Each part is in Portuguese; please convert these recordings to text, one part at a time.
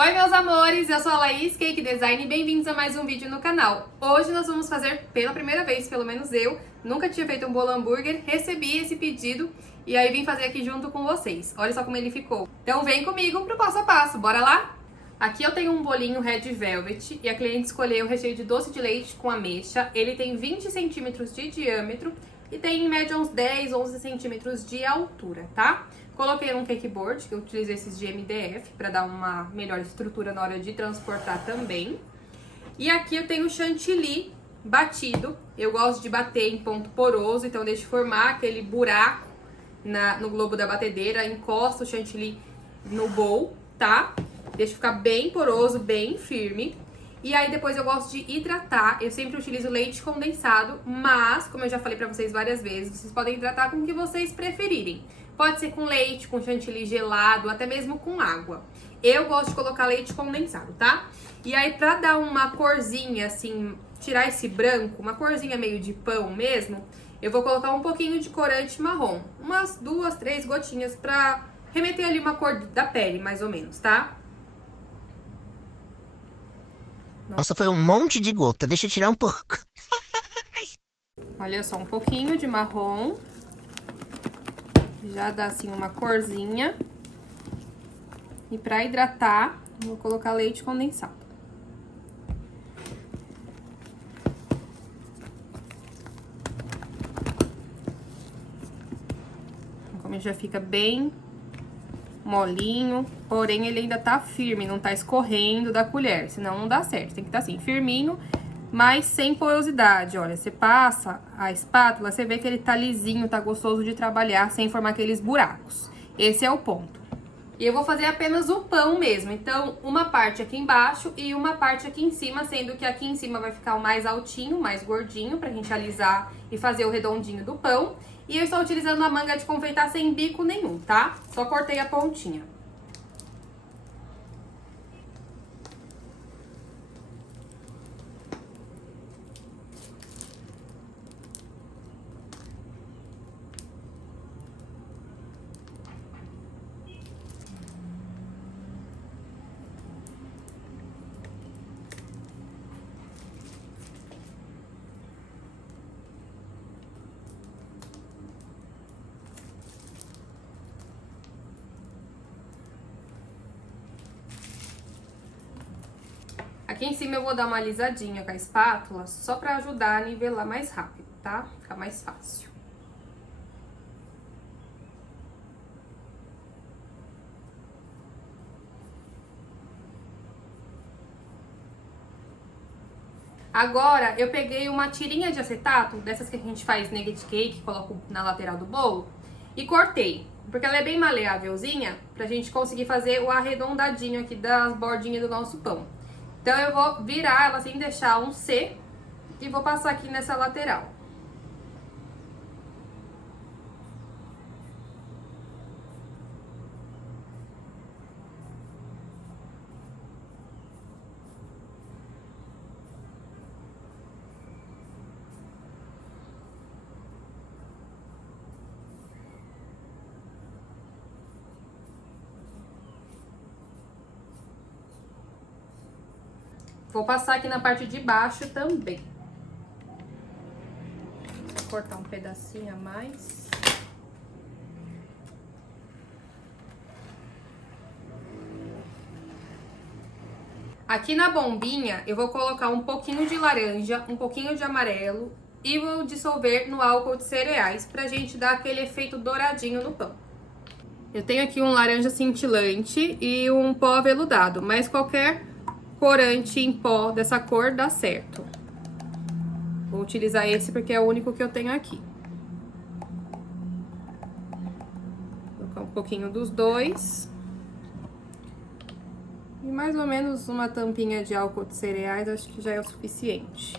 Oi meus amores, eu sou a Laís, Cake Design e bem-vindos a mais um vídeo no canal. Hoje nós vamos fazer pela primeira vez, pelo menos eu, nunca tinha feito um bolo hambúrguer, recebi esse pedido e aí vim fazer aqui junto com vocês. Olha só como ele ficou. Então vem comigo pro passo a passo, bora lá? Aqui eu tenho um bolinho Red Velvet e a cliente escolheu o recheio de doce de leite com ameixa. Ele tem 20 centímetros de diâmetro e tem em média uns 10, 11 centímetros de altura, tá? Coloquei um cake board, que eu utilizo esses de MDF, para dar uma melhor estrutura na hora de transportar também. E aqui eu tenho chantilly batido. Eu gosto de bater em ponto poroso, então deixo formar aquele buraco no globo da batedeira, encosto o chantilly no bowl, tá? Deixo ficar bem poroso, bem firme. E aí depois eu gosto de hidratar, eu sempre utilizo leite condensado, mas, como eu já falei pra vocês várias vezes, vocês podem hidratar com o que vocês preferirem. Pode ser com leite, com chantilly gelado, até mesmo com água. Eu gosto de colocar leite condensado, tá? E aí pra dar uma corzinha, assim, tirar esse branco, uma corzinha meio de pão mesmo, eu vou colocar um pouquinho de corante marrom. Umas 2, 3 gotinhas pra remeter ali uma cor da pele, mais ou menos, tá? Nossa, foi um monte de gota. Deixa eu tirar um pouco. Olha só, um pouquinho de marrom. Já dá assim uma corzinha. E pra hidratar, vou colocar leite condensado. Como já fica bem molinho, porém ele ainda tá firme, não tá escorrendo da colher, senão não dá certo. Tem que estar assim, firminho, mas sem porosidade. Olha, você passa a espátula, você vê que ele tá lisinho, tá gostoso de trabalhar, sem formar aqueles buracos. Esse é o ponto. E eu vou fazer apenas o pão mesmo, então uma parte aqui embaixo e uma parte aqui em cima, sendo que aqui em cima vai ficar o mais altinho, mais gordinho, pra gente alisar e fazer o redondinho do pão. E eu estou utilizando a manga de confeitar sem bico nenhum, tá? Só cortei a pontinha. Aqui em cima eu vou dar uma alisadinha com a espátula, só pra ajudar a nivelar mais rápido, tá? Fica mais fácil. Agora, eu peguei uma tirinha de acetato, dessas que a gente faz nugget cake, coloco na lateral do bolo, e cortei. Porque ela é bem maleávelzinha, pra gente conseguir fazer o arredondadinho aqui das bordinhas do nosso pão. Então, eu vou virar ela assim, deixar um C e vou passar aqui nessa lateral. Vou passar aqui na parte de baixo também. Vou cortar um pedacinho a mais. Aqui na bombinha, eu vou colocar um pouquinho de laranja, um pouquinho de amarelo e vou dissolver no álcool de cereais pra gente dar aquele efeito douradinho no pão. Eu tenho aqui um laranja cintilante e um pó aveludado, mas qualquer corante em pó dessa cor dá certo. Vou utilizar esse porque é o único que eu tenho aqui. Vou colocar um pouquinho dos dois. E mais ou menos uma tampinha de álcool de cereais, acho que já é o suficiente.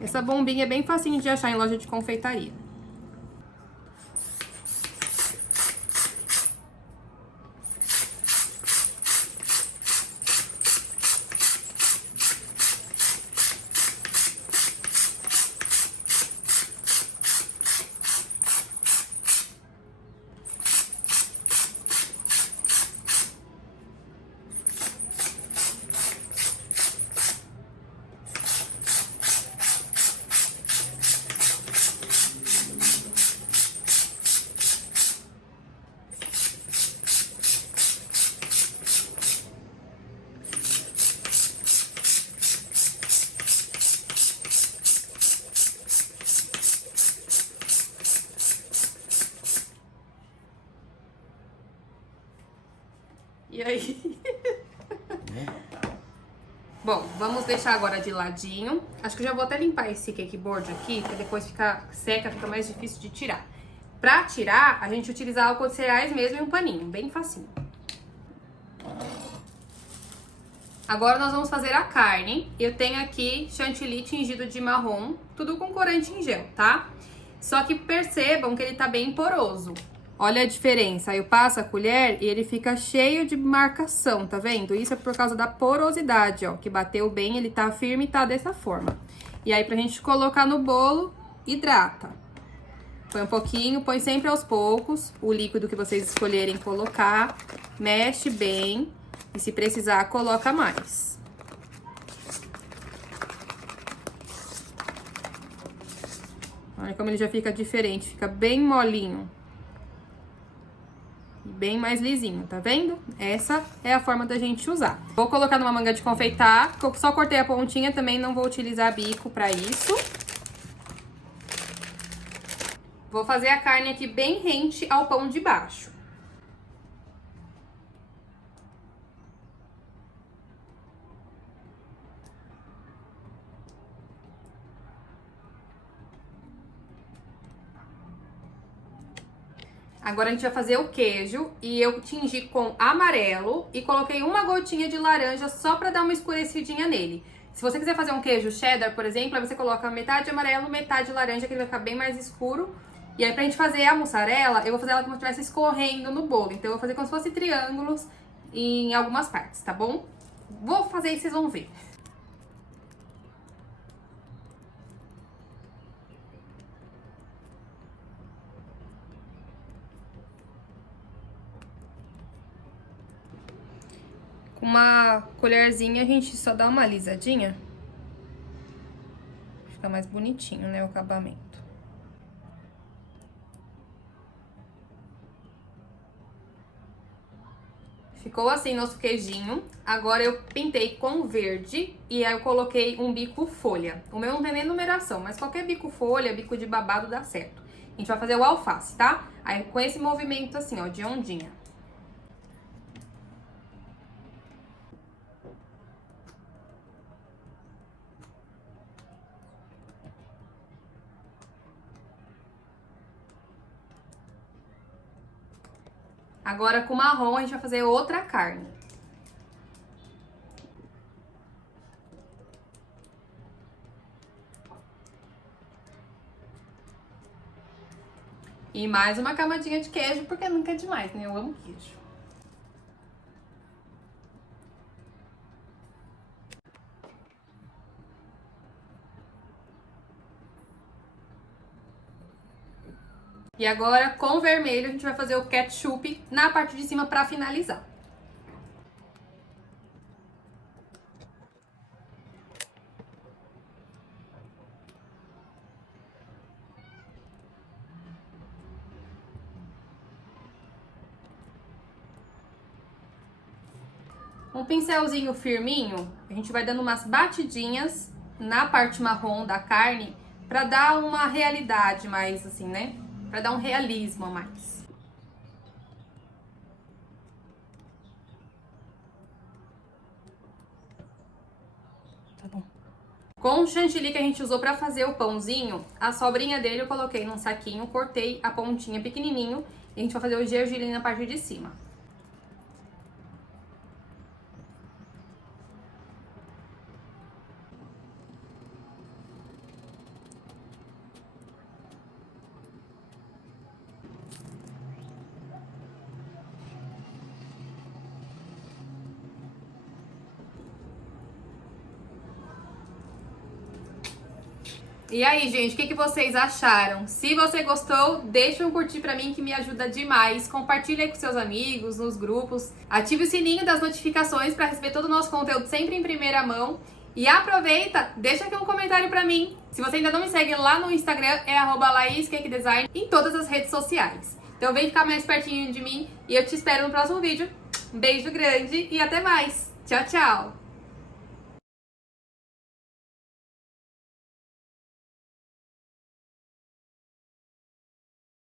Essa bombinha é bem facinho de achar em loja de confeitaria. E aí? Bom, vamos deixar agora de ladinho. Acho que eu já vou até limpar esse cake board aqui, pra depois ficar seca, fica mais difícil de tirar. Pra tirar, a gente utiliza álcool de cereais mesmo e um paninho, bem facinho. Agora nós vamos fazer a carne. Eu tenho aqui chantilly tingido de marrom, tudo com corante em gel, tá? Só que percebam que ele tá bem poroso. Olha a diferença, aí eu passo a colher e ele fica cheio de marcação, tá vendo? Isso é por causa da porosidade, ó, que bateu bem, ele tá firme e tá dessa forma. E aí pra gente colocar no bolo, hidrata. Põe um pouquinho, põe sempre aos poucos, o líquido que vocês escolherem colocar, mexe bem e se precisar coloca mais. Olha como ele já fica diferente, fica bem molinho. Bem mais lisinho, tá vendo? Essa é a forma da gente usar. Vou colocar numa manga de confeitar, só cortei a pontinha, também não vou utilizar bico pra isso. Vou fazer a carne aqui bem rente ao pão de baixo. Agora a gente vai fazer o queijo e eu tingi com amarelo e coloquei uma gotinha de laranja só pra dar uma escurecidinha nele. Se você quiser fazer um queijo cheddar, por exemplo, aí você coloca metade amarelo, metade laranja, que ele vai ficar bem mais escuro. E aí pra gente fazer a mussarela, eu vou fazer ela como se estivesse escorrendo no bolo. Então eu vou fazer como se fosse triângulos em algumas partes, tá bom? Vou fazer e vocês vão ver. Com uma colherzinha a gente só dá uma alisadinha. Fica mais bonitinho, né, o acabamento. Ficou assim nosso queijinho. Agora eu pintei com verde e aí eu coloquei um bico folha. O meu não tem nem numeração, mas qualquer bico folha, bico de babado dá certo. A gente vai fazer o alface, tá? Aí com esse movimento assim, ó, de ondinha. Agora, com marrom, a gente vai fazer outra carne. E mais uma camadinha de queijo, porque nunca é demais, né? Eu amo queijo. E agora, com o vermelho, a gente vai fazer o ketchup na parte de cima pra finalizar. Um pincelzinho firminho, a gente vai dando umas batidinhas na parte marrom da carne pra dar uma realidade mais assim, né? Pra dar um realismo a mais. Tá bom. Com o chantilly que a gente usou pra fazer o pãozinho, a sobrinha dele eu coloquei num saquinho, cortei a pontinha pequenininho e a gente vai fazer o gergelim na parte de cima. E aí, gente, o que vocês acharam? Se você gostou, deixa um curtir pra mim que me ajuda demais. Compartilha aí com seus amigos, nos grupos. Ative o sininho das notificações pra receber todo o nosso conteúdo sempre em primeira mão. E aproveita, deixa aqui um comentário pra mim. Se você ainda não me segue lá no Instagram, é @laiscakedesign em todas as redes sociais. Então vem ficar mais pertinho de mim e eu te espero no próximo vídeo. Um beijo grande e até mais. Tchau, tchau!